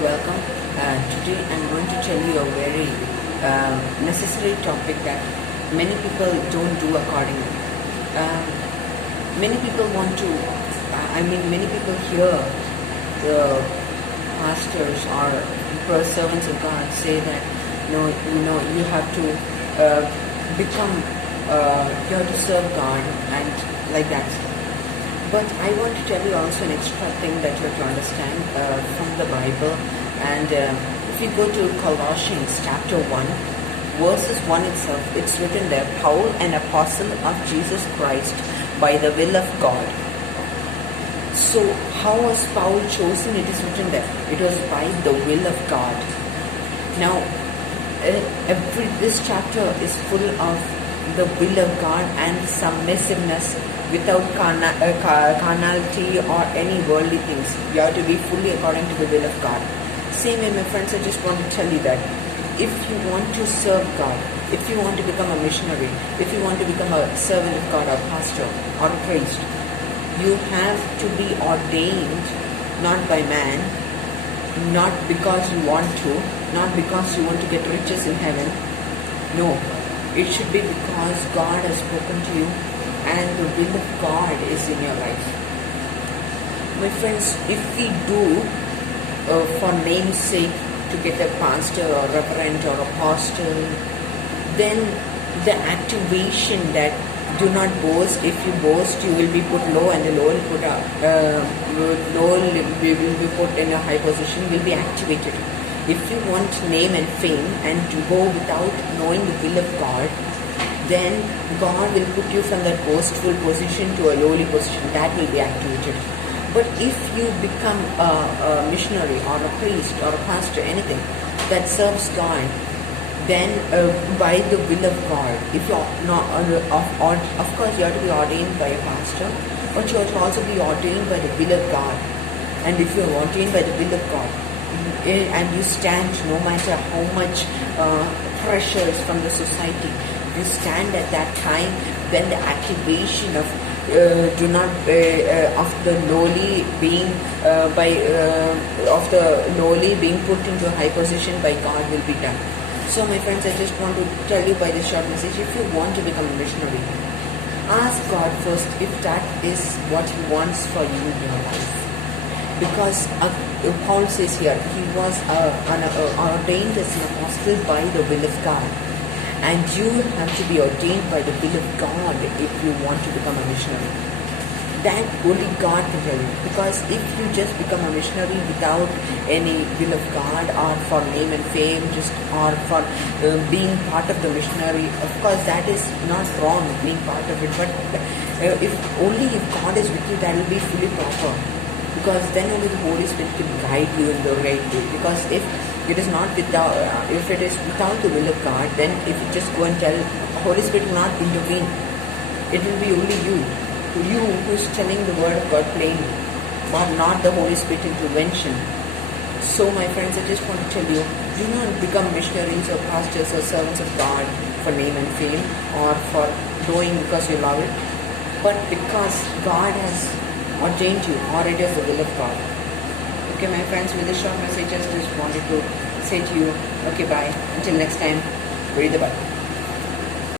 welcome. Today I'm going to tell you a very necessary topic that many people don't do accordingly. Uh, Many people want to, many people hear the pastors or servants of God say that, you have to become, you have to serve God and like that. But I want to tell you also an extra thing that you have to understand from the Bible. And if you go to Colossians chapter 1, verses 1 itself, it's written there, Paul, an apostle of Jesus Christ, by the will of God. So how was Paul chosen? It is written there. It was by the will of God. Now, this chapter is full of the will of God and submissiveness without carnality or any worldly things. You have to be fully according to the will of God. Same way, my friends, I just want to tell you that if you want to serve God, if you want to become a missionary, if you want to become a servant of God, or pastor, or a priest, you have to be ordained not by man, not because you want to, not because you want to get riches in heaven. No, it should be because God has spoken to you and the will of God is in your life. My friends, if we do for name's sake to get a pastor or reverend or apostle, then the activation that do not boast. If you boast, you will be put low, and the low will put up. Low will be put in a high position. Will be activated. If you want name and fame and to go without knowing the will of God, then God will put you from that boastful position to a lowly position. That will be activated. But if you become a missionary or a priest or a pastor, anything that serves God, then by the will of God, if you're not, of course you have to be ordained by a pastor, but you have to also be ordained by the will of God. And if you're ordained by the will of God, and you stand no matter how much pressures from the society, you stand at that time, then the activation of of the lowly being being put into a high position by God will be done. So my friends, I just want to tell you by this short message, if you want to become a missionary, ask God first if that is what He wants for you in your life. Because Paul says here, he was ordained as an apostle by the will of God. And you have to be ordained by the will of God if you want to become a missionary. That only God can tell you. Because if you just become a missionary without any will of God, or for name and fame, or for being part of the missionary, of course that is not wrong, being part of it. But if God is with you, that will be fully proper. Because then only the Holy Spirit can guide you in the right way. Because if it is not if it is without the will of God, then if you just go and tell, Holy Spirit will not intervene. It will be only you who is telling the word of God plainly, but not the Holy Spirit intervention. So my friends, I just want to tell you, do not become missionaries or pastors or servants of God for name and fame, or for doing because you love it, but because God has ordained you, or it is the will of God. Okay, my friends, with this short message, I just wanted to say to you, okay, bye. Until next time, read the Bible.